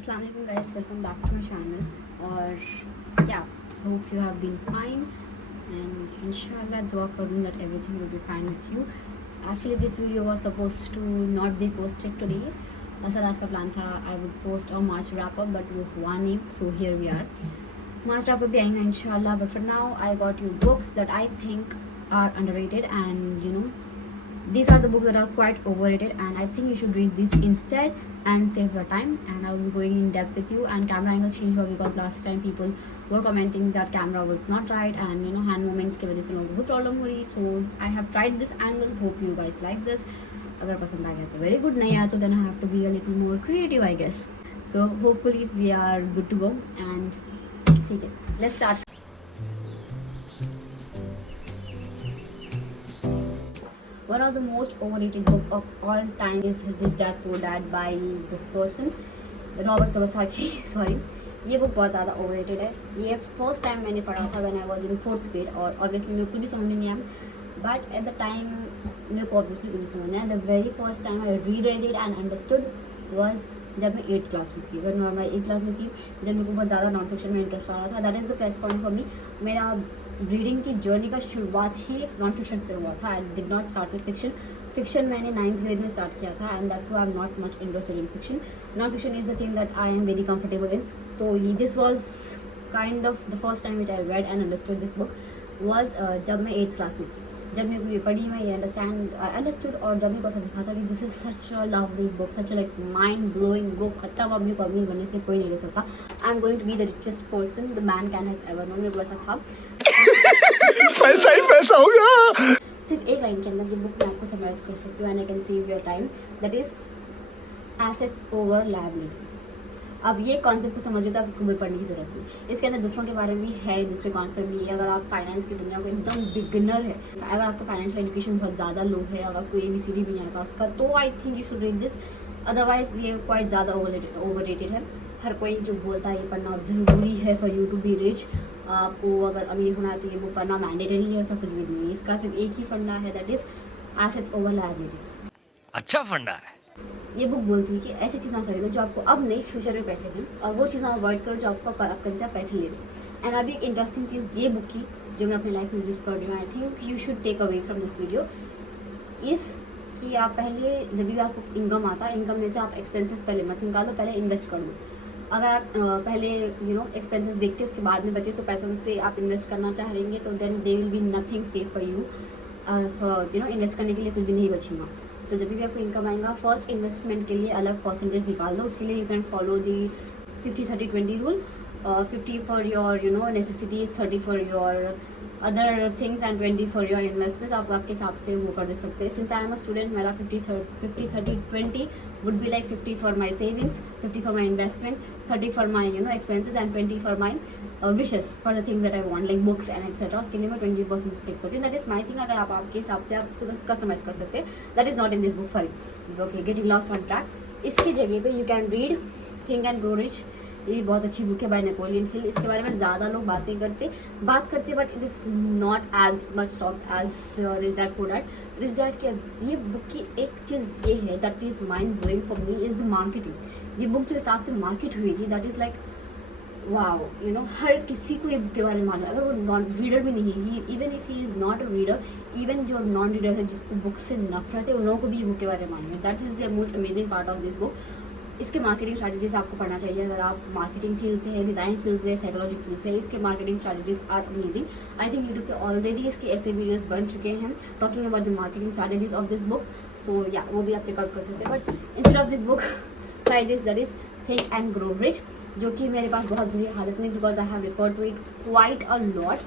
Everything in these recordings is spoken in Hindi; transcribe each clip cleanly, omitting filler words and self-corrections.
Assalamu alaikum guys, welcome back to my channel. और yeah, hope you have been fine and inshallah dua karun that everything will be fine with you. Actually this video was supposed to not be posted today. असल आज का प्लान था I would post a March wrap up but वो हुआ नहीं, so here we are. March wrap up भी आएगा inshallah, but for now I got you books that I think are underrated and you know these are the books that are quite overrated and I think you should read these instead and save your time. And I will be going in depth with you. And camera angle change हुआ because last time people were commenting that camera was not right and you know hand movements की वजह से लोगों को बहुत प्रॉब्लम हो रही. So I have tried this angle, hope you guys like this. अगर पसंद आ गया तो very good, नहीं आया तो then I have to be a little more creative I guess. So hopefully we are good to go and ठीक है, let's start. One of the most overrated book of all time is Rich Dad Poor Dad by this person, Robert Kiyosaki. Sorry, ये बुक बहुत ज़्यादा overrated है. ये फर्स्ट टाइम मैंने पढ़ा था when I was in 4th grade और obviously मेरे को भी समझ नहीं आया. But at the time मेरे को obviously कुछ समझ नहीं आया. The very first time I reread it and understood was जब मैं 8th क्लास में थी. when मैं 8th क्लास में थी, जब मेरे को बहुत ज़्यादा नॉन फिक्शन में इंटरेस्ट आ रहा था. That is the plus point for me. मेरा रीडिंग की जर्नी का शुरुआत ही नॉन फिक्शन से हुआ था. I did not start with fiction. Fiction मैंने 9th ग्रेड में स्टार्ट किया था and that too I am not much interested in fiction. Non fiction is the thing that I am very comfortable in. तो ये this was kind of the first time which I read and understood this book was जब मैं 8th क्लास में थी. जब मेरे को ये पढ़ी मैं ये अंडरस्टूड और जब मेरे को ऐसा दिखा था कि this is such a lovely book, such like mind blowing book. खत्म, अब मेरे को अमीर बनने से कोई नहीं रोक सकता. I am going to be the richest person the man can has ever known. मेरे को ऐसा था. पैसा ही पैसा होगा. सिर्फ एक लाइन के अंदर ये बुक मैं आपको समराइज कर सकती हूँ and I can save your time. That is assets over liability. अब ये कॉन्सेप्ट को समझिए तो आपको कोई पढ़ने की जरूरत नहीं. इसके अंदर दूसरों के बारे में भी है, दूसरे कॉन्सेप्ट भी है. अगर आप फाइनेंस की दुनिया को एकदम बिगनर है, अगर आपका फाइनेंशियल एजुकेशन बहुत ज़्यादा लो है, अगर कोई ABCD भी नहीं आता उसका, तो I think you should read this. Otherwise ये क्वाइट ज़्यादा ओवररेटेड है. हर कोई जो बोलता है ये पढ़ना ज़रूरी है for you to be rich, आपको अगर अमीर होना है तो ये बुक पढ़ना मैंडेटरी है, ऐसा कुछ भी नहीं है. इसका सिर्फ एक ही फंडा है, that is assets over liability. अच्छा फंडा है. ये बुक बोलती है कि ऐसी चीज़ें खरीदो जो आपको अब नहीं फ्यूचर में पैसे दें और वो चीज़ें अवॉइड करो जो आपको आपके से पैसे ले दें. एंड अभी एक इंटरेस्टिंग चीज़ ये बुक की जो मैं अपनी लाइफ में यूज़ कर रही हूँ, I think you should take away from this video, इस कि आप पहले जब भी आपको इनकम आता है, इनकम में से आप एक्सपेंसेस पहले मत निकालो, पहले इन्वेस्ट कर दो. अगर आप पहले एक्सपेंसेस देख के उसके बाद में बचे सो पैसों से आप इन्वेस्ट करना चाह रहेंगे तो then they will be nothing safe for you. Invest करने के लिए कुछ भी नहीं बचेगा. तो जब भी आपको इनकम आएगा, फर्स्ट इन्वेस्टमेंट के लिए अलग परसेंटेज निकाल दो. उसके लिए you can follow the 50-30-20 rule. 50 for your necessities, 30 for your other things and 20 for your investments. आप आपके हिसाब से वो कर दे सकते हैं. Since I am a student, मेरा 50-30-20 would be like 50 for my savings, 50 for my investment, 30 for my expenses and 20 for my wishes for the things that I want like books and etcetera. उसके लिए मैं 20% सेव करती हूँ. That is my thing. अगर आप आपके हिसाब से आप उसको कस्टमाइज कर सकते हैं. That is not in this book, sorry. Okay, getting lost on track. इसकी जगह पे you can read think and grow rich. ये भी बहुत अच्छी बुक है बाय नेपोलियन हिल. इसके बारे में ज़्यादा लोग बात करते but it is not as much talk as rich dad poor dad. Rich dad की ये बुक की एक चीज़ ये है that is mind blowing for me is the marketing. ये बुक जो हिसाब से मार्केट हुई थी दैट इज़ लाइक वाओ. हर किसी को ये बुक के बारे में मालूम है. अगर वो नॉन रीडर भी नहीं है, even if he is not a reader, even जो नॉन रीडर है जिसको बुक से नफरत है उन लोगों को भी ये बुक के बारे में मालूम है. That is the most amazing part of this book. इसके मार्केटिंग स्ट्रैटेजीज आपको पढ़ना चाहिए. अगर आप मार्केटिंग फील्ड से है, डिज़ाइन फील्ड से, साइकोलॉजी फील्ड से, इसके marketing strategies are amazing. I think YouTube पे ऑलरेडी इसके ऐसे वीडियोस बन चुके हैं talking about the marketing strategies of this book. So yeah वो भी आप चेकआउट कर सकते हैं. But instead of this book try this, that is think and grow rich, जो कि मेरे पास बहुत बुरी हालत में because I have refer to it quite a lot.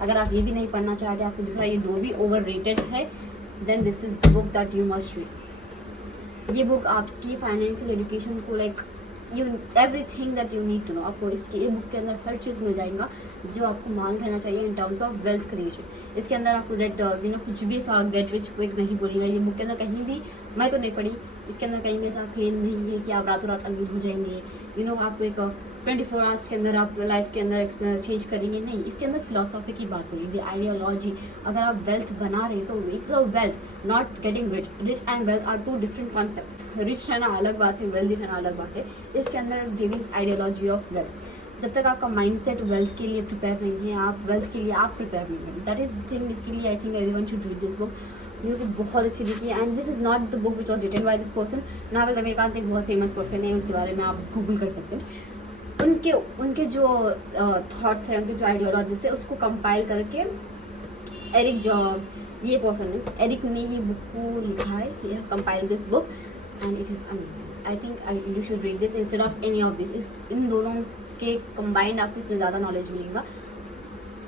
अगर आप ये भी नहीं पढ़ना चाहते, आपको दिख रहा है ये दो भी ओवर रेटेड है, then this is the book that you must read. ये बुक आपकी फाइनेंशियल एजुकेशन को like you everything that you need to know आपको इसकी ये बुक के अंदर हर चीज़ मिल जाएगा जो आपको मालूम रहना चाहिए इन टर्म्स ऑफ वेल्थ क्रिएशन. इसके अंदर आपको कुछ भी सा गेट रिच क्विक नहीं बोलेगा. ये बुक के अंदर कहीं भी, मैं तो नहीं पढ़ी, इसके अंदर कहीं भी ऐसा क्लेम नहीं है कि आप रातों रात अमीर हो जाएंगे, आपको एक 24 आवर्स के अंदर आप लाइफ के अंदर चेंज करेंगे, नहीं। इसके अंदर फिलोसॉफी की बात हो रही है, आइडियोलॉजी। अगर आप वेल्थ बना रहे हैं तो it's a wealth, not getting rich. Rich and wealth are two different concepts. Rich रहना अलग बात है, वेल्थी रहना अलग बात है। इसके अंदर there is ideology of wealth. जब तक आपका माइंडसेट वेल्थ के लिए प्रिपेयर नहीं है, आप वेल्थ के लिए आप प्रिपेयर नहीं है, दैट इज द थिंग। इसके लिए I think everyone should read this book. मुझे तो बहुत अच्छी लगी and this is not the book which was written by this person. Naval Ramakant एक बहुत फेमस पर्सन है, उसके बारे में आप गूगल कर सकते हैं। उनके जो थॉट्स हैं, उनके जो आइडियोलॉजीज है, उसको कंपाइल करके एरिक जो ये पर्सन है, एरिक ने ये बुक को लिखा है। He has compiled this book and it is amazing. I think you should read this instead of any of this. इन दोनों के कंबाइंड आपको इसमें ज़्यादा नॉलेज मिलेगा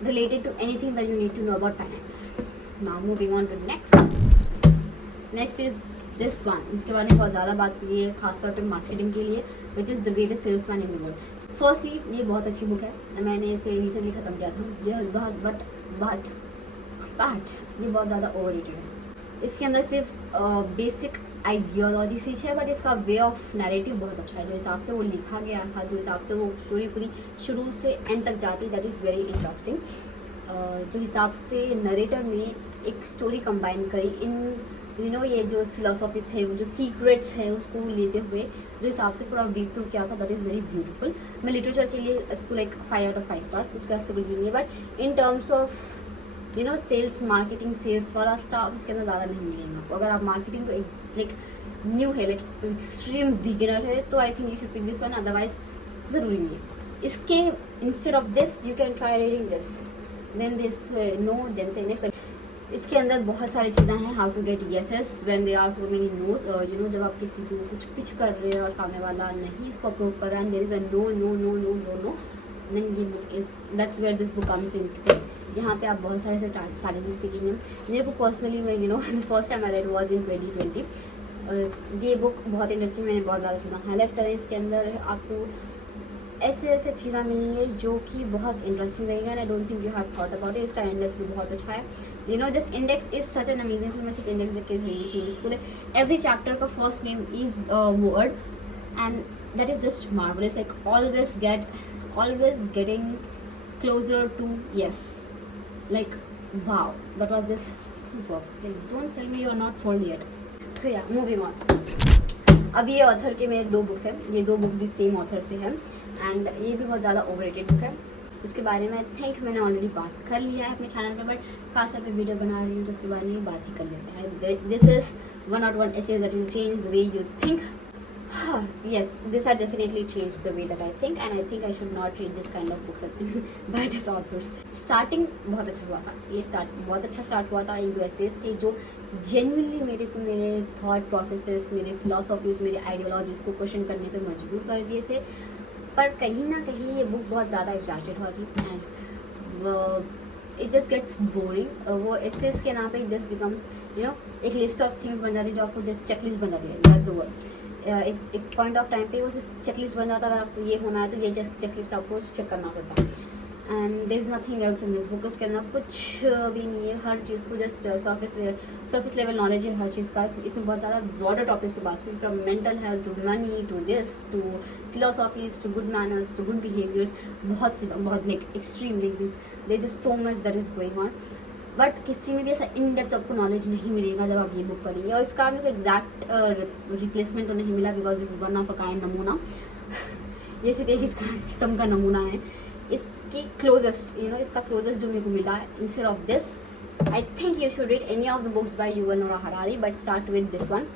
related to anything that you need to know about finance. Now moving on to next is this one. इसके बारे में बहुत ज़्यादा बात हुई है, खासतौर पर मार्केटिंग के लिए, which is the greatest salesman in the world. Firstly ये बहुत अच्छी बुक है, मैंने इसे रिसेंटली ख़त्म किया था, बट ये बहुत ज़्यादा ओवररेटेड है। इसके अंदर सिर्फ बेसिक आइडियोलॉजी सीच है, बट इसका वे ऑफ नैरेटिव बहुत अच्छा है। जो हिसाब से वो लिखा गया था, जो हिसाब से वो स्टोरी पूरी शुरू से एंड तक जाती, दैट इज़ वेरी इंटरेस्टिंग। जो हिसाब से नरेटर ने एक स्टोरी कंबाइन करी इन ये जो फिलोसॉफीज है, वो जो सीक्रेट्स है, उसको लेते हुए जो हिसाब से पूरा रीड थ्रू किया था, दैट इज़ वेरी ब्यूटीफुल। मैं लिटरेचर के लिए इसको लाइक 5 आउट ऑफ 5 स्टार्स उसका स्टोरी नहीं है, but in terms of sales, marketing, sales वाला स्टाफ इसके अंदर ज़्यादा नहीं मिलेगा आपको। अगर आप मार्केटिंग को लाइक न्यू है, लाइक एक्सट्रीम बिगिनर है, तो I think you should pick this one, otherwise ज़रूरी नहीं है। इसके instead of this you can try reading this, then this no, then से नेक्स्ट। इसके अंदर बहुत सारी चीज़ें हैं, how to get yeses when there are so many nos. जब आप किसी को कुछ पिच कर रहे हैं और सामने वाला नहीं इसको अप्रूव कर रहा है, and there is a no no no no no no, then ये book is, that's where this book comes into play. यहाँ पे आप बहुत सारे से स्ट्रैटेजीज सीखेंगे। मेरे को पर्सनली मैं the first time I read was in 2020। ये बुक बहुत इंटरेस्टिंग, मैंने बहुत ज़्यादा चीज़ें हाईलाइट करें। इसके अंदर आपको ऐसे चीज़ें मिलेंगी जो कि बहुत इंटरेस्टिंग रहेगा, and I don't think you have thought about it. इसका इंडेक्स भी बहुत अच्छा है। Just index is such an amazing thing. मैं सिर्फ इंडेक्स देख के खरीदी थी स्कूल। एवरी चैप्टर का first name is word, and that is just marvellous, like always getting closer to yes, like wow, that was just super. Don't tell me you are not sold yet. तो या मूविंग ऑन। अब ये ऑथर के मेरे 2 बुक्स हैं, ये 2 बुक भी सेम ऑथर से हैं, एंड ये भी बहुत ज़्यादा ओवररेटेड बुक है। इसके बारे में आई थिंक मैंने ऑलरेडी बात कर लिया है अपने चैनल पे, बट खास तौर पे वीडियो बना रही हूँ तो उसके बारे में बात ही कर लेते हैं। This is 101 essays that will change the way you think. Yes, this has definitely changed the way that I think, and I think I should not read this kind of books by these authors. Starting बहुत अच्छा हुआ था, ये बहुत अच्छा स्टार्ट हुआ था। 1-2 essays थे जो जेन्युइनली मेरे थॉट प्रोसेसेस, मेरे फिलोसॉफीज, मेरे आइडियोलॉजीज को क्वेश्चन करने पे मजबूर कर दिए थे। पर कहीं ना कहीं ये बुक बहुत ज़्यादा एग्जैजरेट हुआ थी, and it just gets boring. वो एसेस के नाम पे इट जस्ट बिकम्स एक लिस्ट ऑफ थिंग्स बन जाती है जो आपको जस्ट चेकलिस्ट बन जाती है, दैट्स द वर्ड। एक पॉइंट ऑफ टाइम पे वो चेकलिस्ट बन जाता है, अगर आपको ये होना है तो ये चेकलिस्ट आपको चेक करना पड़ता है, and there is nothing else in this book. उसके अंदर कुछ भी नहीं है, हर चीज़ को जस्ट सर्फिस लेवल नॉलेज है हर चीज़ का। इसमें बहुत ज़्यादा ब्रॉडर टॉपिक से बात हुई, from mental health to money to this to philosophies to good manners to good behaviours, बहुत चीज़, बहुत like extreme like this, there is so much that is going on. But किसी में भी ऐसा इन डेप्थ आपको नॉलेज नहीं मिलेगा जब आप ये बुक पढ़ेंगे, और इसका मेरे को एग्जैक्ट रिप्लेसमेंट तो नहीं मिला, because this is one of a kind नमूना। ये सिर्फ एक किस्म का नमूना है। इसकी क्लोजेस्ट इसका क्लोजेस्ट जो मेरे को मिला है, instead of this I think you should read any of the books by Yuval Noah Harari, but start with this one,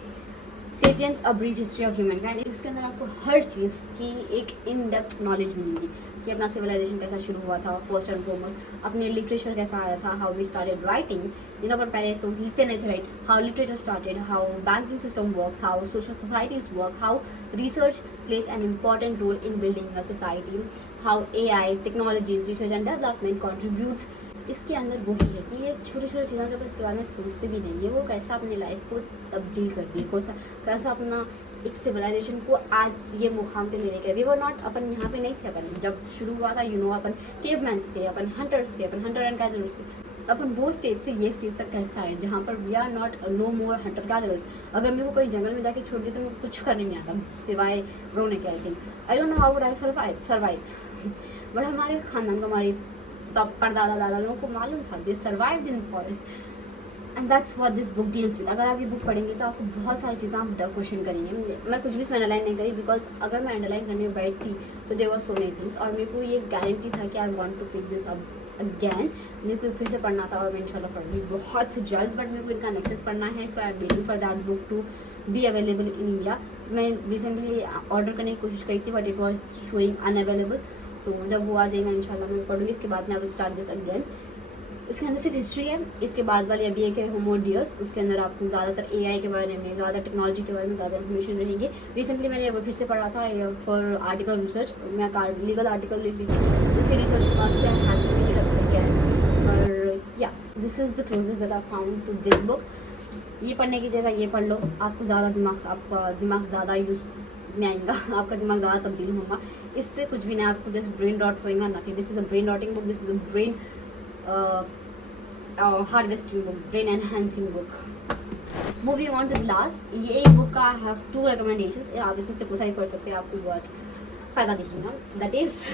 Sapiens a brief history of humankind. इसके अंदर आपको हर चीज़ की एक इन डेप्थ नॉलेज मिलेगी कि अपना सिविलाइजेशन कैसा शुरू हुआ था, फर्स्ट एंड फॉरमोस्ट अपने लिटरेचर कैसा आया था, हाउ वी स्टार्टेड राइटिंग, पर पहले तो लिखते नहीं थे, right, how literature started, how banking system works, how social societies work, how research plays an important role in building a society, how AI technologies research and development contributes. इसके अंदर वही है कि ये छोटी छोटी चीज़ें जब इसके बारे में सोचते भी नहीं है, वो कैसा अपनी लाइफ को तब्दील करती है, कैसा अपना एक सिविलाइजेशन को आज ये मुकाम पे लेने के। वी वर नॉट, अपन यहाँ पे नहीं थे, अपन जब शुरू हुआ था अपन केवमैन्स थे, अपन हंटर्स थे, अपन हंटर एंड गैदरर्स थे। अपन वो स्टेज से ये स्टेज तक कैसा है जहाँ पर we are not no more hunter gatherers. अगर मेरे को कोई जंगल में जाके छोड़ दिया तो मेरे को कुछ करने नहीं आता सिवाय रोने के। आई think I don't know how would I survive but हमारे खानदान को, हमारे परदादा दादा लोगों को मालूम था, they survived in forest and that's what this book deals with. अगर आप ये बुक पढ़ेंगे तो आपको बहुत सारी चीज़ें आप क्वेश्चन करेंगे। मैं कुछ भी इसमें अंडरलाइन नहीं करी बिकॉज अगर मैं अंडरलाइन करने बैठती तो there were so many things और मेरे को ये गारंटी था कि I want to pick this up again. मेरे को फिर से पढ़ना था और मैं इंशाल्लाह पढ़ूंगी बहुत जल्द, बट मेरे को इनका नेक्सस पढ़ना है। So I am waiting for that book to be available in India. मैं रिसेंटली ऑर्डर करने की कोशिश करी थी but it was showing unavailable, तो जब वो आ जाएगा इंशाल्लाह मैं पढ़ूंगी। इसके बाद मैं I will start this again. इसके अंदर सिर्फ हिस्ट्री है। इसके बाद वाली अभी एक है होमो डियर्स, उसके अंदर आपको ज़्यादातर एआई के बारे में, ज़्यादा टेक्नोलॉजी के बारे में ज़्यादा इन्फॉर्मेशन रहेंगे। रिसेंटली मैंने फिर से पढ़ा था फॉर आर्टिकल रिसर्च, मैं लीगल आर्टिकल लिख रही थी, इसके रिसर्च के बाद से और या this is the closest that I found to this book. ये पढ़ने की जगह ये पढ़ लो, आपको ज़्यादा आपका दिमाग ज़्यादा यूज में आएगा, आपका दिमाग ज़्यादा तब्दील होगा। इससे कुछ भी नहीं, आपको जस्ट ब्रेन रॉट होएगा nothing. This is a brain rotting book, this is a brain harvesting book, brain enhancing book. Moving on to the last, ये एक बुक का आई हैव 2 रिकमेंडेशंस। आप इसमें से कोई पढ़ सकते हैं, आपको बहुत फ़ायदा दिखेगा। दैट इज़,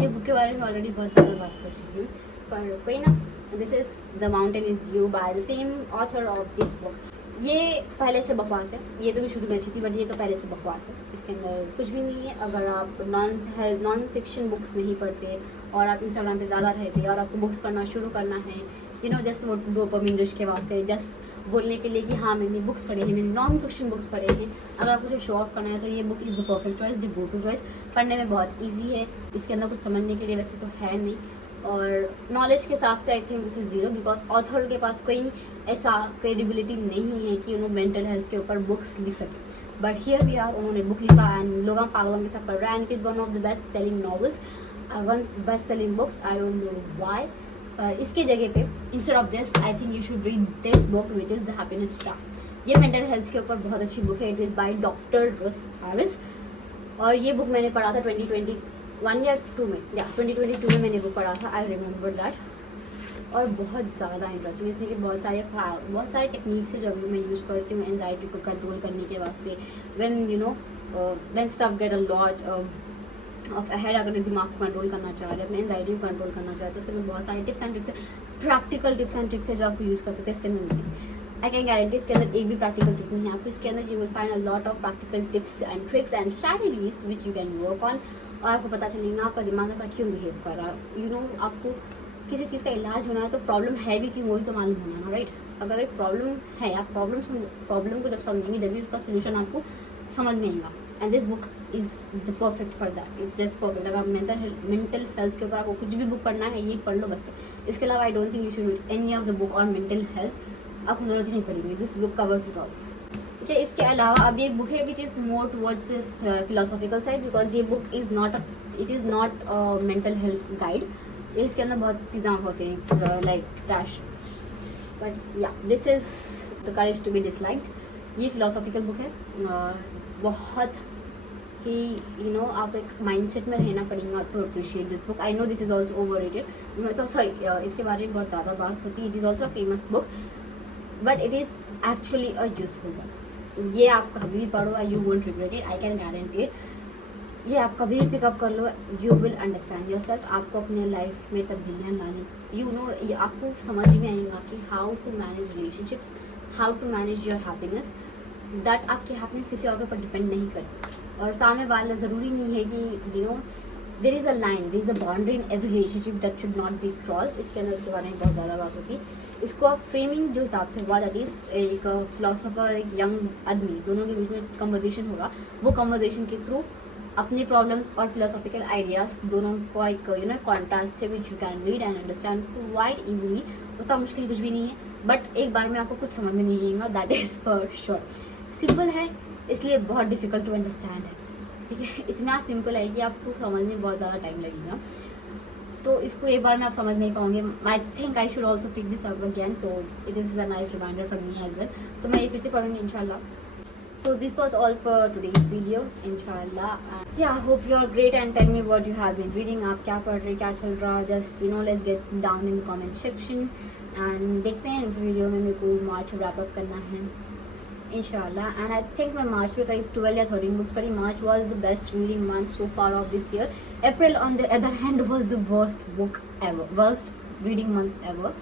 ये बुक के बारे में ऑलरेडी बहुत ज़्यादा बात कर चुकी हूँ पर कोई ना। This is the mountain is you by the same author of this book. ये पहले से बकवास है, ये तो भी शुरू में अच्छी थी बट ये तो पहले से बकवास है। इसके अंदर कुछ भी नहीं है। अगर आप नॉन फिक्शन बुक्स नहीं पढ़ते और आप इंस्टाग्राम पे ज़्यादा रहते और आपको बुक्स पढ़ना शुरू करना है, यू नो जस्ट वो डोपामिन रश के वास्ते, जस्ट बोलने के लिए कि हाँ मैंने बुक्स पढ़े हैं, मैंने नॉन फिक्शन बुक्स पढ़े हैं, अगर आपको सिर्फ शो ऑफ करना है तो ये book is the perfect choice, the go to choice. पढ़ने में बहुत ईजी है, इसके अंदर कुछ समझने के लिए वैसे तो है नहीं, और नॉलेज के हिसाब से I think this is zero because author के पास कोई ऐसा क्रेडिबिलिटी नहीं है कि उन्होंने मेंटल हेल्थ के ऊपर बुक्स लिख सके। बट हियर वी आर, उन्होंने बुक लिखा एंड लोग पागलों के साथ पढ़ रहे हैं and it is one of the best selling novels, one best selling books. I don't know why, पर इसके जगह पे instead of this I think you should read this book which is the happiness trap. ये मेंटल हेल्थ के ऊपर बहुत अच्छी बुक है। इट इज़ बाय डॉक्टर रुस हैरिस और ये बुक मैंने पढ़ा था 2021 या 2 में, या 2022 में मैंने बुक पढ़ा था, आई रिमेंबर दैट। और बहुत ज़्यादा इंटरेस्टिंग, इसमें कि बहुत सारे टेक्निक्स है जो अभी मैं यूज़ करती हूँ एंजाइटी को कंट्रोल करने के वास्ते। When you know when stuff get a lot of ahead, अगर दिमाग को कंट्रोल करना चाह रहे हैं, अपने एंजाइटी को कंट्रोल करना चाहते हैं, तो उसके अंदर बहुत सारी टिप्स एंड ट्रिक्स है, प्रैक्टिकल टिप्स एंड ट्रिक्स है जो आपको यूज़ कर सकते हैं। इसके अंदर नहीं, आई कैन गारंटी इसके अंदर एक भी प्रैक्टिकल टिप नहीं है आपको। इसके अंदर you will find a lot of practical tips and tricks and strategies which you can work on, और आपको पता चलेगा आपका दिमाग ऐसा क्यों बिहेव कर रहा है। यू नो आपको किसी चीज़ का इलाज होना है तो प्रॉब्लम है भी क्यों, वही तो मालूम होना है, राइट। अगर एक प्रॉब्लम है, आप प्रॉब्लम को जब समझेंगे जब भी उसका सोल्यूशन आपको समझ में आएगा। And this book is the perfect for that, it's just perfect. अगर मेंटल हेल्थ के ऊपर आपको कुछ भी बुक पढ़ना है ये पढ़ लो बस। इसके अलावा I don't think you should read any of the book on mental health, आपको ज़रूरत ही नहीं पड़ेगी। This book covers it all. ठीक है, इसके अलावा अभी एक बुक है which is more towards this philosophical side because ये book is not mental health guide. इसके अंदर बहुत चीज़ें होती हैं, it's like trash, but yeah this is the courage to be disliked. ये फिलोसॉफिकल बुक है, बहुत ही यू नो आप एक माइंडसेट में रहना पड़ेगा to appreciate this book. I know this is also overrated, तो सॉरी इसके बारे में बहुत ज़्यादा बात होती है। It is also famous book but it is actually a useful book. ये आप कभी भी पढ़ो, you won't regret it, I can guarantee it. ये आप कभी भी पिकअप कर लो, यू विल अंडरस्टैंड योरसेल्फ। आपको अपने लाइफ में तब्दीलियाँ लानी, यू नो आपको समझ में आएगा कि how to manage relationships, how to manage your happiness, that आपकी हैप्पीनेस किसी और के ऊपर डिपेंड नहीं करती। और सामने वाला ज़रूरी नहीं है कि you know there is a line, there is a boundary in every relationship that should not be crossed. इसके अंदर इसके बारे में बहुत ज़्यादा बात होती है। इसको आप फ्रेमिंग जो हिसाब से हुआ, दैट इज़ एक फिलोसोफर और एक यंग आदमी दोनों के बीच में कन्वर्सेशन होगा, वो कन्वर्सेशन के थ्रू अपने प्रॉब्लम्स और फिलोसॉफिकल आइडियाज़ दोनों को एक यू नो कॉन्ट्रास्ट है which you can read and understand quite easily. उतना मुश्किल कुछ भी नहीं है, बट एक बार में आपको कुछ समझ में नहीं आएगा, that is for sure. Simple है इसलिए बहुत डिफिकल्ट टू अंडरस्टैंड है, ठीक है। इतना सिंपल है कि आपको समझने में बहुत ज़्यादा टाइम लगेगा, तो इसको एक बार में आप समझ नहीं पाओगे। I think I should also pick this up again, so it is a nice reminder for me as well. तो मैं ये फिर से पढ़ूँगी इंशाल्लाह। So this was all for today's video, inshallah. Yeah, hope you are great and tell me what you have been reading. आप क्या पढ़ रहे, क्या चल रहा, just let's get down in the comment section. And देखते हैं इस वीडियो में मेरे को मार्च रैप अप करना है इंशाल्लाह. एंड आई थिंक मैं मार्च में करीब 12 या 13 बुक्स पढ़ी. March was the best reading month so far of this year. April on the other hand was the worst reading month ever.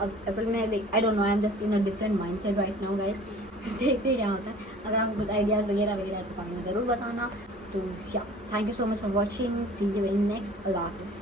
अब अप्रैल में I don't know, I am just in a different mindset right now guys. देखते हैं क्या होता है. अगर आपको कुछ आइडियाज़ वगैरह वगैरह है तो कमेंट में ज़रूर बताना. तो yeah thank you so much for watching. See you in next. अल्लाह हाफिज़.